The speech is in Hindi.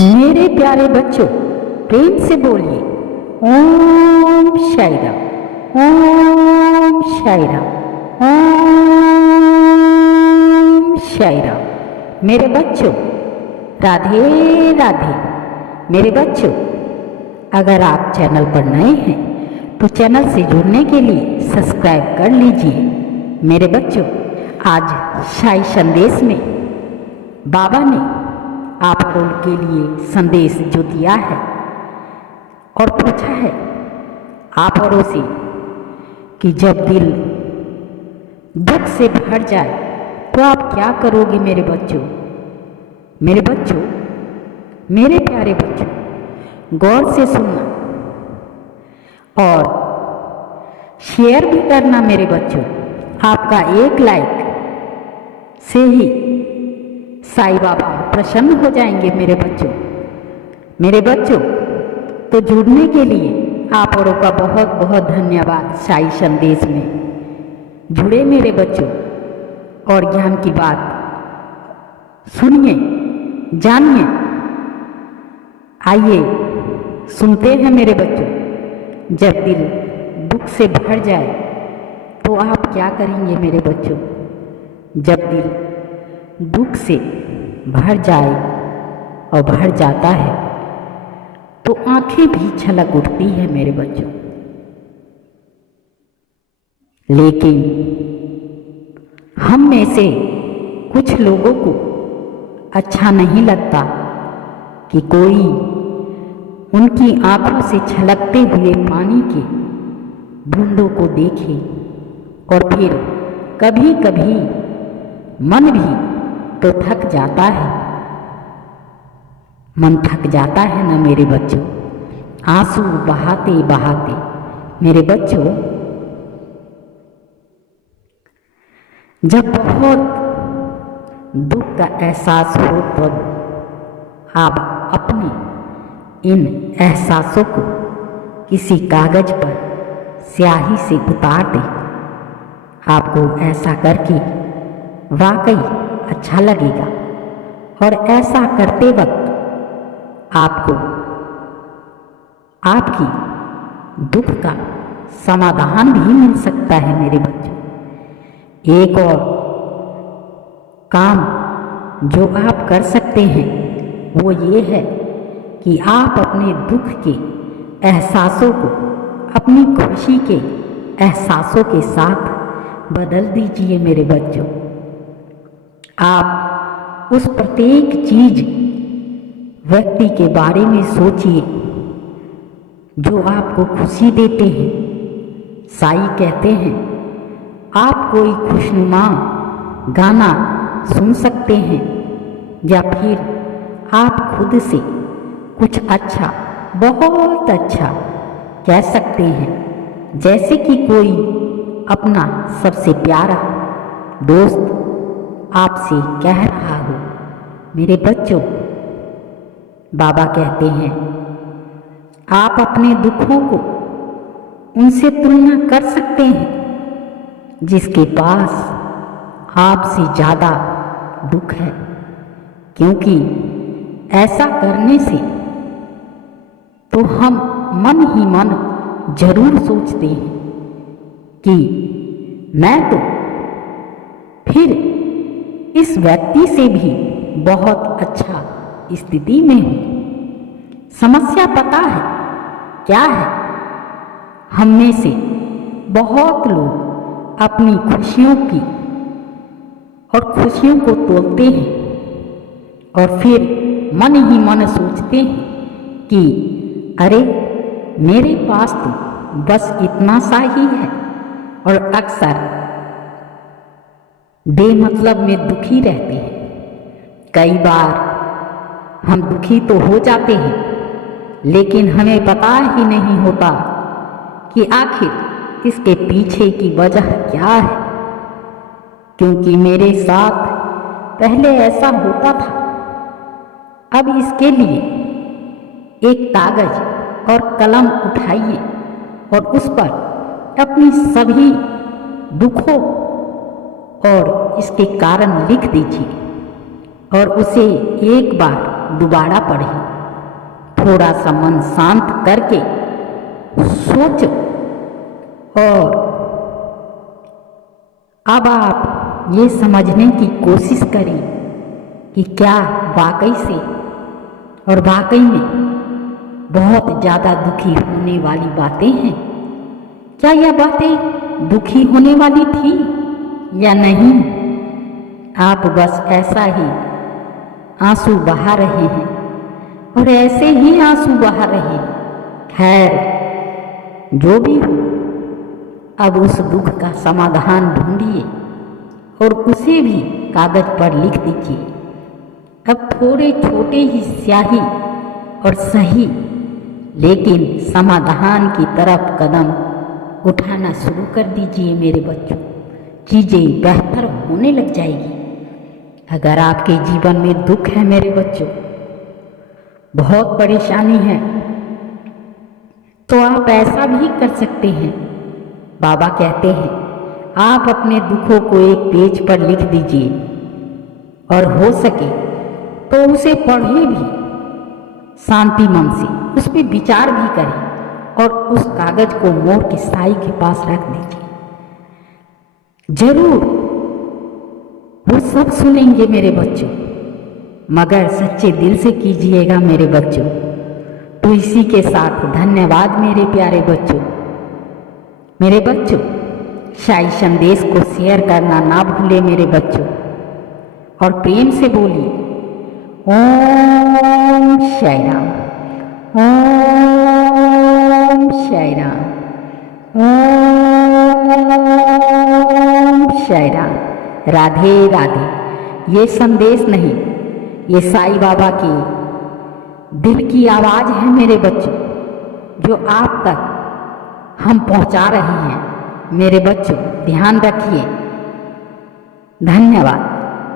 मेरे प्यारे बच्चों, प्रेम से बोलिए ओम साई राम, ओम साई राम, ओम साई राम। मेरे बच्चों, राधे राधे। मेरे बच्चों, अगर आप चैनल पर नए हैं तो चैनल से जुड़ने के लिए सब्सक्राइब कर लीजिए। मेरे बच्चों, आज साई संदेश में बाबा ने आप लोगों के लिए संदेश जो दिया है और पूछा है आप औरों से कि जब दिल दुख से भर जाए तो आप क्या करोगे। मेरे बच्चों, मेरे बच्चों, मेरे प्यारे बच्चों, गौर से सुनना और शेयर भी करना। मेरे बच्चों, आपका एक लाइक से ही साईं बाबा प्रसन्न हो जाएंगे। मेरे बच्चों, तो जुड़ने के लिए आप औरों का बहुत बहुत धन्यवाद। साई संदेश में जुड़े मेरे बच्चों और ज्ञान की बात सुनिए, जानिए। आइए सुनते हैं मेरे बच्चों। जब दिल दुख से भर जाए तो आप क्या करेंगे। मेरे बच्चों, जब दिल दुख से भर जाए और भर जाता है तो आंखें भी छलक उठती है। मेरे बच्चों, लेकिन हम में से कुछ लोगों को अच्छा नहीं लगता कि कोई उनकी आंखों से छलकते हुए पानी के बूंदों को देखे। और फिर कभी कभी मन भी तो थक जाता है। मन थक जाता है ना मेरे बच्चों, आंसू बहाते बहाते। मेरे बच्चों, जब बहुत दुख का एहसास हो तब आप अपने इन एहसासों को किसी कागज पर स्याही से उतार दें। आपको ऐसा करके वाकई अच्छा लगेगा और ऐसा करते वक्त आपको आपकी दुख का समाधान भी मिल सकता है। मेरे बच्चों, एक और काम जो आप कर सकते हैं वो ये है कि आप अपने दुख के एहसासों को अपनी खुशी के एहसासों के साथ बदल दीजिए। मेरे बच्चों, आप उस प्रत्येक चीज व्यक्ति के बारे में सोचिए जो आपको खुशी देते हैं। साईं कहते हैं आप कोई खुशनुमा गाना सुन सकते हैं या फिर आप खुद से कुछ अच्छा, बहुत अच्छा कह सकते हैं। जैसे कि कोई अपना सबसे प्यारा दोस्त आपसे कह रहा हो। मेरे बच्चों, बाबा कहते हैं आप अपने दुखों को उनसे तुलना कर सकते हैं जिसके पास आपसे ज़्यादा दुख है, क्योंकि ऐसा करने से तो हम मन ही मन जरूर सोचते हैं कि मैं तो फिर इस व्यक्ति से भी बहुत अच्छा स्थिति में हूँ। समस्या पता है क्या है? हम में से बहुत लोग अपनी खुशियों की और खुशियों को तोड़ते हैं और फिर मन ही मन सोचते हैं कि अरे मेरे पास तो बस इतना सा ही है। और अक्सर बेमतलब में दुखी रहते हैं। कई बार हम दुखी तो हो जाते हैं लेकिन हमें पता ही नहीं होता कि आखिर इसके पीछे की वजह क्या है। क्योंकि मेरे साथ पहले ऐसा होता था। अब इसके लिए एक कागज और कलम उठाइए और उस पर अपनी सभी दुखों और इसके कारण लिख दीजिए और उसे एक बार दोबारा पढ़ें। थोड़ा सा मन शांत करके सोचो और अब आप ये समझने की कोशिश करें कि क्या वाकई से और वाकई में बहुत ज़्यादा दुखी होने वाली बातें हैं। क्या यह बातें दुखी होने वाली थी या नहीं? आप बस ऐसा ही आंसू बहा रहे हैं और ऐसे ही आंसू बहा रहे हैं। खैर, जो भी हो, अब उस दुख का समाधान ढूंढिए और उसे भी कागज पर लिख दीजिए। अब थोड़े छोटे ही स्याही और सही लेकिन समाधान की तरफ कदम उठाना शुरू कर दीजिए मेरे बच्चों। चीज़ें बेहतर होने लग जाएगी। अगर आपके जीवन में दुख है मेरे बच्चों, बहुत परेशानी है, तो आप ऐसा भी कर सकते हैं। बाबा कहते हैं आप अपने दुखों को एक पेज पर लिख दीजिए और हो सके तो उसे पढ़िए भी शांति मन से, उस पर विचार भी करें और उस कागज को मोर की साई के पास रख दीजिए। जरूर वो सब सुनेंगे मेरे बच्चों, मगर सच्चे दिल से कीजिएगा मेरे बच्चों। तो इसी के साथ धन्यवाद मेरे प्यारे बच्चों। मेरे बच्चों, साई संदेश को शेयर करना ना भूले मेरे बच्चों, और प्रेम से बोलिए ओम साई राम, ओम साई राम, ओम साई राम। राधे राधे। ये संदेश नहीं, ये साईं बाबा की दिल की आवाज़ है मेरे बच्चों, जो आप तक हम पहुंचा रहे हैं। मेरे बच्चों ध्यान रखिए। धन्यवाद।